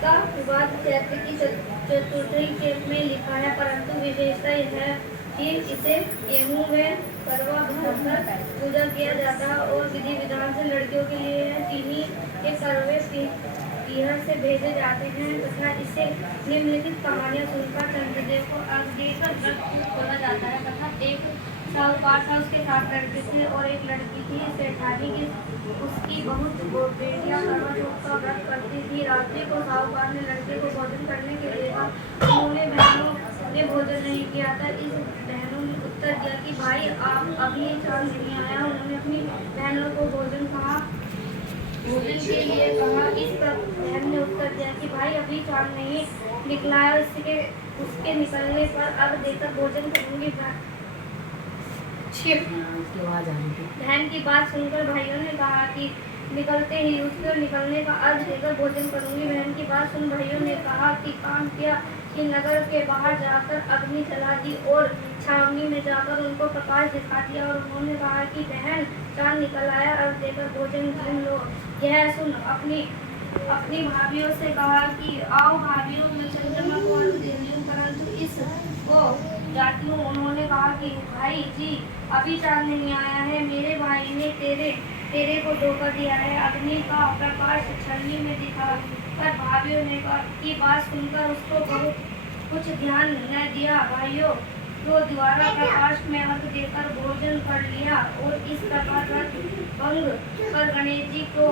इसका विवाद चैत्र की चतुर्थी के में लिखा है, परंतु विशेषता यह है कि इसे गेहूं में करवा भरकर पूजा किया जाता है और विधि विधान से लड़कियों के लिए चीनी के करवे पीहर से भेजे जाते हैं तथा इससे निम्नलिखित कहानियां सुनकर चंद्रदेव को अर्घ देकर व्रत खोला जाता है तथा एक साहूकार था, उसके 7 लड़के थे और एक लड़की थी। सेठानी की उसकी बहुत बेटियां करवा चौथ का व्रत करती थी। रात्रि को साहूकार ने लड़के को भोजन करने के लिए कहा। उन्होंने बहनों ने भोजन नहीं किया था। इस बहनों ने उत्तर दिया कि भाई आप अभी चांद नहीं आया। उन्होंने अपनी बहनों को भोजन के लिए कहा। इस पर बहन ने उत्तर दिया कि भाई अभी चांद नहीं निकला है, उसके निकलने पर अर्घ देकर भोजन करूंगी। बहन की बात सुनकर भाइयों ने कहा कि निकलते ही उसके निकलने का अर्घ देकर भोजन करूंगी। बहन की बात सुन भाइयों ने कहा कि काम किया कि नगर के बाहर जाकर अग्नि जला दी और छावनी में जाकर उनको प्रकाश दिखा दिया और उन्होंने कहा कि बहन चांद निकल आया, अर्घ देकर भोजन गिन लो। यह सुन अपनी भाभीियों से कहा कि आओ भाभीियों, मैं चंद्रमा को अर्घ दे दूं, परंतु इसको जाती हूँ। उन्होंने कहा कि भाई जी अभी चांद नहीं आया है, मेरे भाई ने तेरे को धोखा दिया है। अग्नि का प्रकाश छलनी में दिखा पर भाभीियों ने की बात सुनकर उसको बहुत कुछ ध्यान न दिया। भाइयों तो द्वारा प्रकाश में अर्घ देकर भोजन कर लिया और इस प्रकार व्रत भंग कर गणेश जी को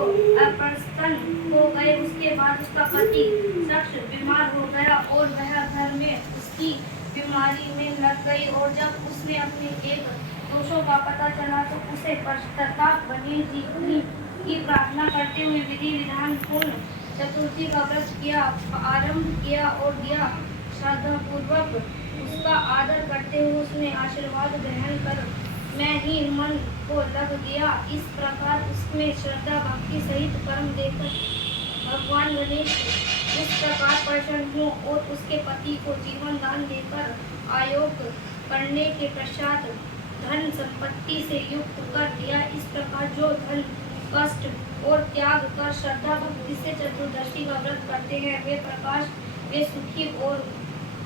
अप्रसन्न हो गए। उसके बाद उसका पति शख्स बीमार हो गया और वह घर में उसकी बीमारी में लग गई और जब उसने अपने एक दोषों का पता चला तो उसे पश्चाताप गणेश जी की प्रार्थना करते हुए विधि विधान पूर्ण चतुर्थी का व्रत किया आरंभ किया और दिया श्रद्धा पूर्वक उसका आदर करते हुए उसने आशीर्वाद ग्रहण कर मैं ही मन को लग गया। इस प्रकार उसमें श्रद्धा भक्ति सहित कर्म देकर भगवान गणेश इस प्रकार प्रसन्न हुए और उसके पति को जीवन दान देकर आयोग करने के पश्चात धन संपत्ति से युक्त कर दिया। इस प्रकार जो धन कष्ट और त्याग कर श्रद्धा भक्ति से चतुर्दशी का व्रत करते हैं वे सुखी और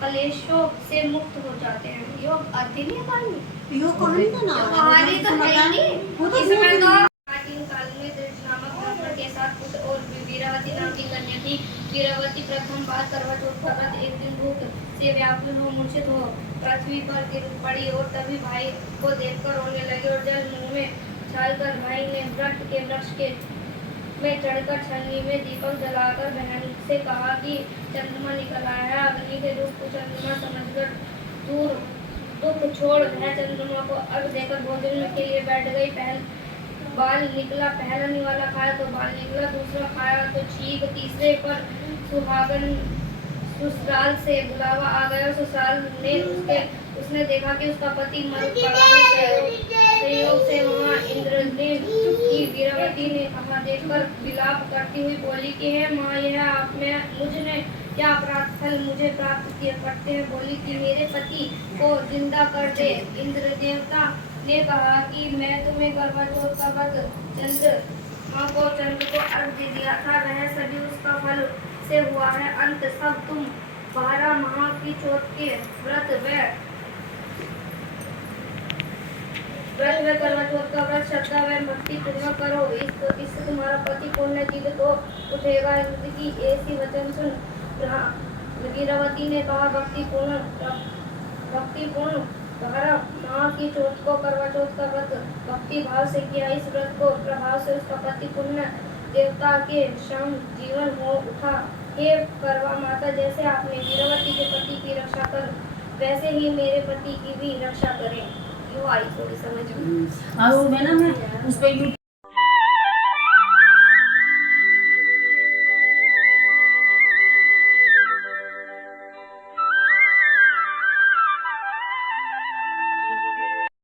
कलेशों से मुक्त हो जाते हैं। योग अध्ययन कहानी योग कहानी का नाम कहानी तो है नहीं। वो तो इसमें तो प्राचीन काल में दृढ़ नामक ब्राह्मण के साथ पुत्र और वीरावती नाम की कन्या थी। वीरावती प्रथम बार करवा चौथ का व्रत एक दिन भूख से व्याकुल हो मूर्छित हो पृथ्वी पर गिर पड़ी और तभी भाई को देखकर रोने लगी और जल मुंह में डालकर भाई ने व्रत के वृक्ष के में चढ़कर छलनी में दीपक जलाकर बहन से कहा कि चंद्रमा निकल आया है। अग्नि के दुख को चंद्रमा समझकर दूर दुख छोड़ वह चंद्रमा को अर्घ देकर भोजन के लिए बैठ गई। बाल निकला, पहला निवाला खाया तो बाल निकला, दूसरा खाया तो छींक, तीसरे पर सुहागन ससुराल से बुलावा आ गया। ससुराल ने उसने देखा कि उसका पति मर पड़ा है। संयोग से वहाँ इंद्रदेव की वीरावती ने कहा देखकर विलाप करती हुई बोली कि हे माँ, यह आप में मुझने क्या अपराध फल मुझे प्राप्त किए करते हैं। बोली कि मेरे पति को जिंदा कर दे। इंद्र देवता ने कहा कि मैं तुम्हें करवा चौथ का व्रत चंद्र को अर्घ दे दिया था, वह सभी उसका फल से हुआ है। अंत सब तुम 12 माह की चौथ के व्रत व करवा चौथ का व्रत श्रद्धा व भक्ति पूर्वक करो, इससे तुम्हारा पति पुण्य जीवित हो उठेगा। इंद्र की ऐसी वचन सुन वीरावती ने कहा भक्ति पूर्ण 12 माह की चौथ को करवा चौथ का व्रत भक्ति भाव से किया। इस व्रत को प्रभाव से उसका पति पुण्य देवता के संग जीवन हो उठा। हे करवा माता, जैसे आपने वीरावती के पति की रक्षा कर वैसे ही मेरे पति की भी रक्षा करें। यो आई थोड़ी समझ में। मैं उस पे